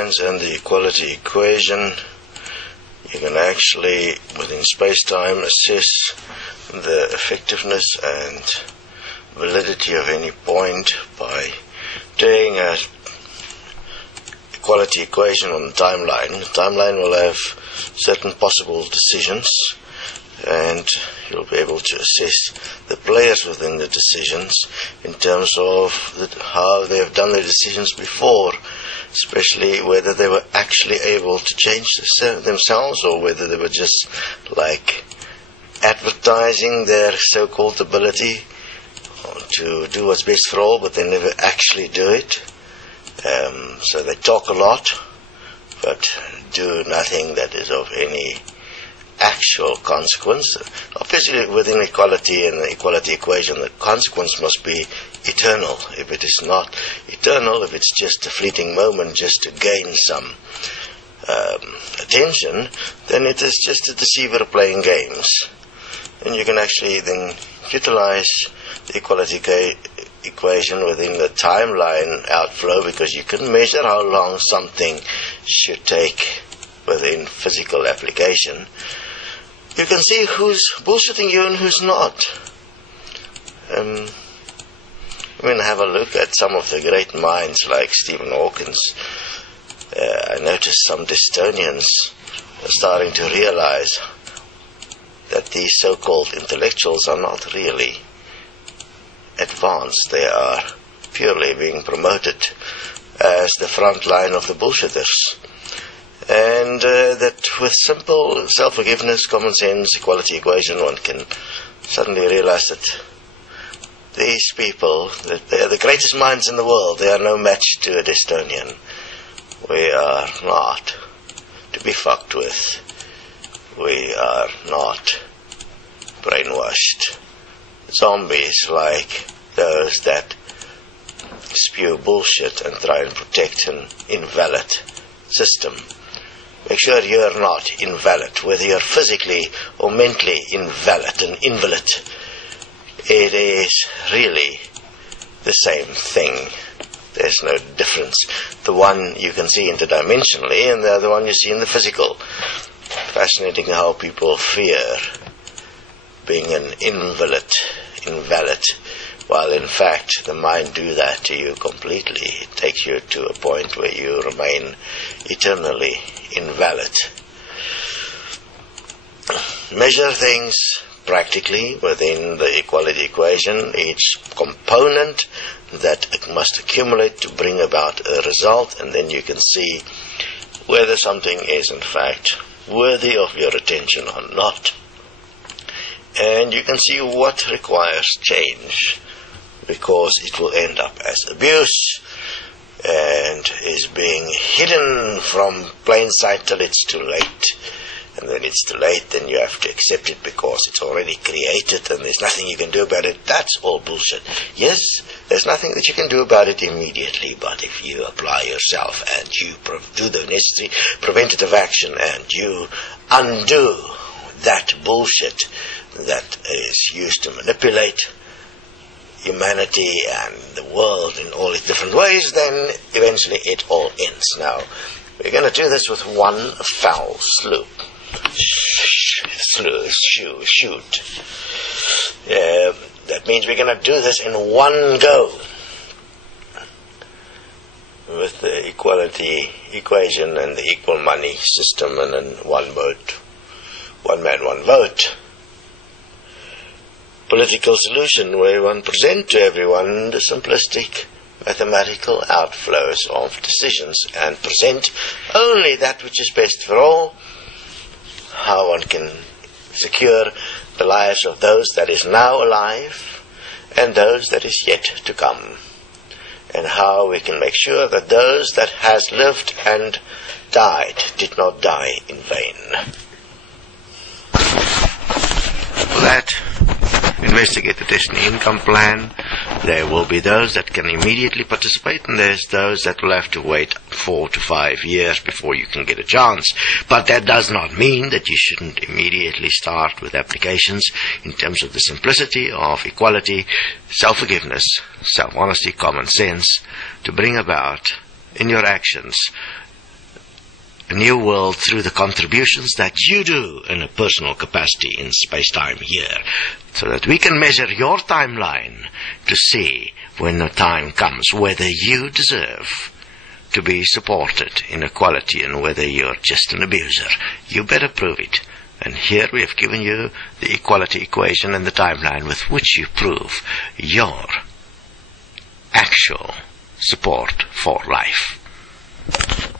timelines and the equality equation, you can actually, within space-time, assess the effectiveness and validity of any point by doing a equality equation on the timeline. The timeline will have certain possible decisions, and you'll be able to assess the players within the decisions in terms of how they have done their decisions before, especially whether they were actually able to change themselves or whether they were just like advertising their so-called ability to do what's best for all, but they never actually do it. So they talk a lot, but do nothing that is of any actual consequence. Obviously, within equality and the equality equation, the consequence must be eternal. If it is not eternal, if it's just a fleeting moment just to gain some attention, then it is just a deceiver playing games. And you can actually then utilize the equality equation within the timeline outflow, because you can measure how long something should take within physical application. You can see who's bullshitting you and who's not. Have a look at some of the great minds like Stephen Hawking. I noticed some Destonians are starting to realize that these so-called intellectuals are not really advanced. They are purely being promoted as the front line of the bullshitters. And that with simple self-forgiveness, common sense, equality equation, one can suddenly realize that these people, that they are the greatest minds in the world. They are no match to a Destonian. We are not to be fucked with. We are not brainwashed zombies like those that spew bullshit and try and protect an invalid system. Make sure you're not invalid, whether you're physically or mentally invalid, an invalid. It is really the same thing. There's no difference. The one you can see interdimensionally, and the other one you see in the physical. Fascinating how people fear being an invalid, while in fact the mind do that to you completely. It takes you to a point where you remain eternally invalid. Measure things practically within the equality equation, each component that it must accumulate to bring about a result, and then you can see whether something is in fact worthy of your attention or not. And you can see what requires change, because it will end up as abuse and is being hidden from plain sight till it's too late. And when it's too late, then you have to accept it because it's already created and there's nothing you can do about it. That's all bullshit. Yes, there's nothing that you can do about it immediately, but if you apply yourself and you do the necessary preventative action and you undo that bullshit that is used to manipulate humanity and the world in all its different ways, then eventually it all ends. Now, we're going to do this with one foul swoop. Shoot. That means we're going to do this in one go with the equality equation and the equal money system, and then one vote, one man, one vote. Political solution where one present to everyone the simplistic mathematical outflows of decisions and present only that which is best for all, how one can secure the lives of those that is now alive and those that is yet to come, and how we can make sure that those that has lived and died did not die in vain. For that, investigate the Destiny income plan. There will be those that can immediately participate, and there's those that will have to wait 4 to 5 years before you can get a chance. But that does not mean that you shouldn't immediately start with applications in terms of the simplicity of equality, self-forgiveness, self-honesty, common sense, to bring about in your actions a new world through the contributions that you do in a personal capacity in space-time here, so that we can measure your timeline to see when the time comes whether you deserve to be supported in equality and whether you're just an abuser. You better prove it. And here we have given you the equality equation and the timeline with which you prove your actual support for life.